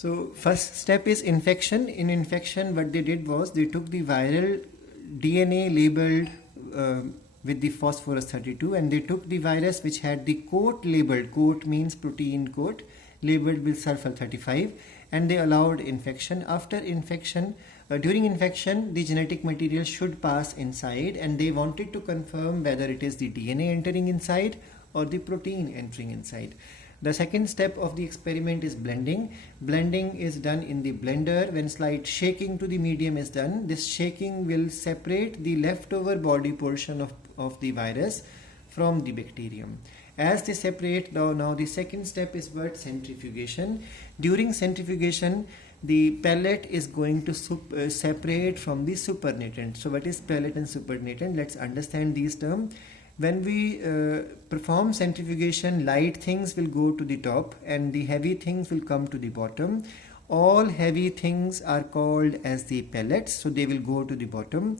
So first step is infection. In infection, what they did was they took the viral DNA labeled with the phosphorus 32, and they took the virus which had the coat labeled, coat means protein coat, labeled with sulfur 35, and they allowed infection. After infection, during infection, the genetic material should pass inside, and they wanted to confirm whether it is the DNA entering inside or the protein entering inside. The second step of the experiment is blending. Blending is done in the blender. When slight shaking to the medium is done, this shaking will separate the leftover body portion of the virus from the bacterium. As they separate, now the second step is what? Centrifugation. During centrifugation, the pellet is going to separate from the supernatant. So what is pellet and supernatant? Let's understand these terms. When we perform centrifugation, light things will go to the top and the heavy things will come to the bottom. All heavy things are called as the pellets, so they will go to the bottom,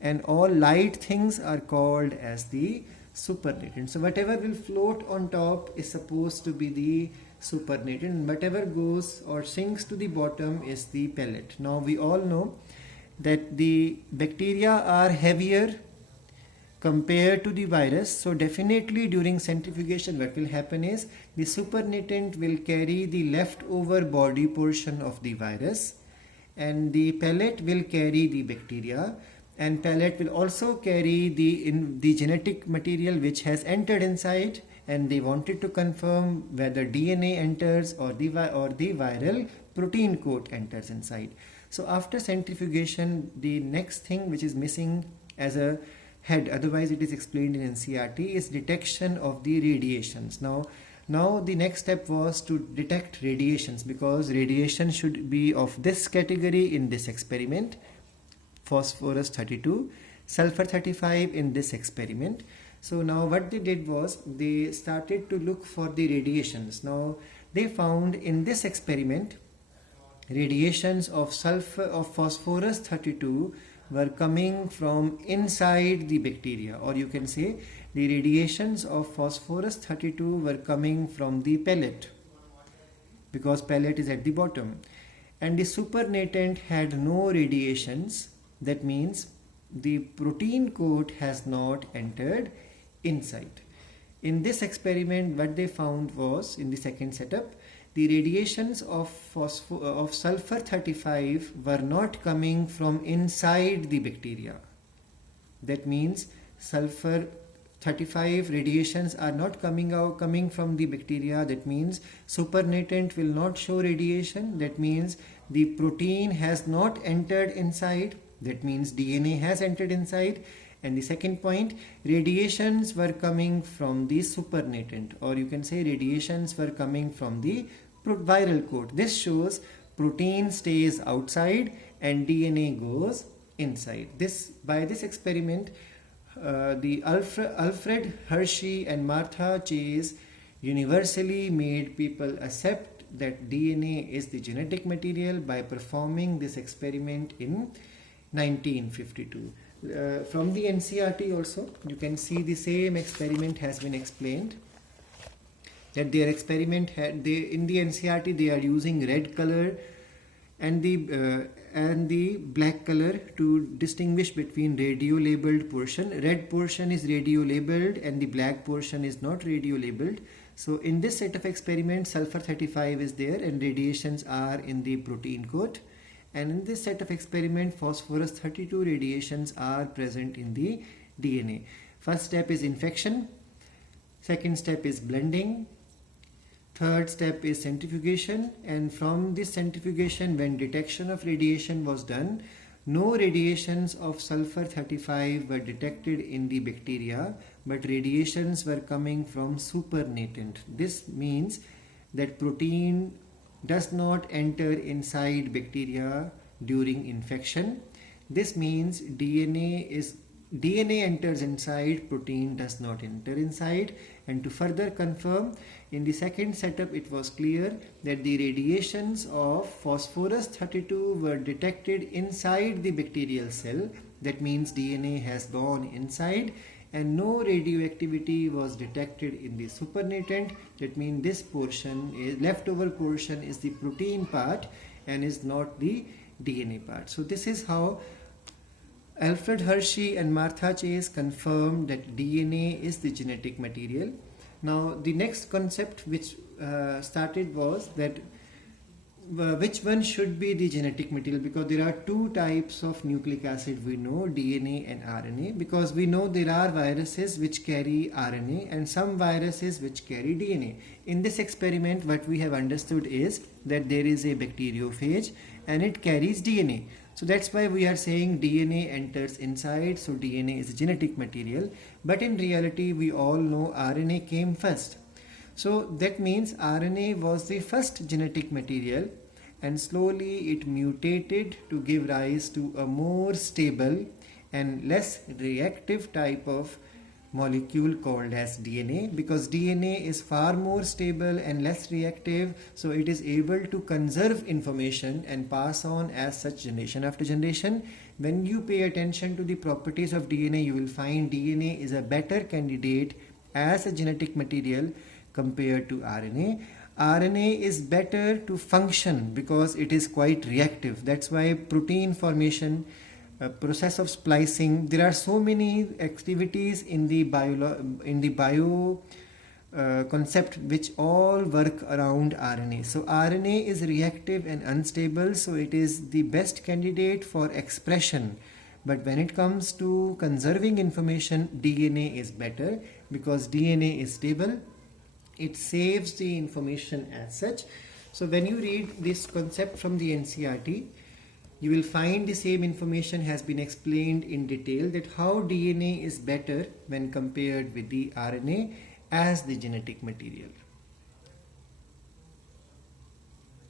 and all light things are called as the supernatant. So whatever will float on top is supposed to be the supernatant, and whatever goes or sinks to the bottom is the pellet. Now we all know that the bacteria are heavier compared to the virus, so definitely during centrifugation what will happen is the supernatant will carry the leftover body portion of the virus, and the pellet will carry the bacteria, and pellet will also carry the genetic material which has entered inside, and they wanted to confirm whether DNA enters or the viral protein coat enters inside. So after centrifugation, the next thing which is missing as a head, otherwise it is explained in NCERT, is detection of the radiations. Now the next step was to detect radiations, because radiation should be of this category in this experiment, phosphorus 32, sulfur 35 in this experiment. So now what they did was they started to look for the radiations. Now they found in this experiment radiations of phosphorus 32 were coming from inside the bacteria, or you can say the radiations of phosphorus 32 were coming from the pellet, because pellet is at the bottom, and the supernatant had no radiations. That means the protein coat has not entered inside. In this experiment, what they found was, in the second setup, the radiations of sulfur 35 were not coming from inside the bacteria. That means sulfur 35 radiations are not coming from the bacteria. That means supernatant will not show radiation. That means the protein has not entered inside. That means DNA has entered inside. And the second point, radiations were coming from the supernatant, or you can say radiations were coming from the viral coat. This shows protein stays outside and DNA goes inside. By this experiment, the Alfred Hershey and Martha Chase universally made people accept that DNA is the genetic material by performing this experiment in 1952. From the NCERT also, you can see the same experiment has been explained. That their experiment in the NCERT they are using red color and the black color to distinguish between radio labeled portion. Red portion is radio labeled and the black portion is not radio labeled. So in this set of experiments, sulfur 35 is there and radiations are in the protein coat. And in this set of experiment, phosphorus 32 radiations are present in the DNA. First step is infection. Second step is blending. Third step is centrifugation. And from this centrifugation, when detection of radiation was done, no radiations of sulfur 35 were detected in the bacteria, but radiations were coming from supernatant. This means that protein does not enter inside bacteria during infection. This means DNA enters inside, protein does not enter inside. And to further confirm, in the second setup it was clear that the radiations of phosphorus 32 were detected inside the bacterial cell. That means DNA has gone inside, and no radioactivity was detected in the supernatant. That means this portion is leftover portion is the protein part and is not the DNA part. So this is how Alfred Hershey and Martha Chase confirmed that DNA is the genetic material. Now the next concept which started was that which one should be the genetic material, because there are two types of nucleic acid we know, DNA and RNA, because we know there are viruses which carry RNA and some viruses which carry DNA. In this experiment what we have understood is that there is a bacteriophage and it carries DNA. So that's why we are saying DNA enters inside, so DNA is a genetic material. But in reality we all know RNA came first. So that means RNA was the first genetic material and slowly it mutated to give rise to a more stable and less reactive type of molecule called as DNA, because DNA is far more stable and less reactive, so it is able to conserve information and pass on as such generation after generation. When you pay attention to the properties of DNA, you will find DNA is a better candidate as a genetic material compared to RNA. RNA is better to function because it is quite reactive. That's why protein formation, process of splicing, there are so many activities in the bio concept which all work around RNA. So RNA is reactive and unstable, so it is the best candidate for expression. But when it comes to conserving information, DNA is better because DNA is stable. It saves the information as such. So when you read this concept from the NCERT, you will find the same information has been explained in detail, that how DNA is better when compared with the RNA as the genetic material.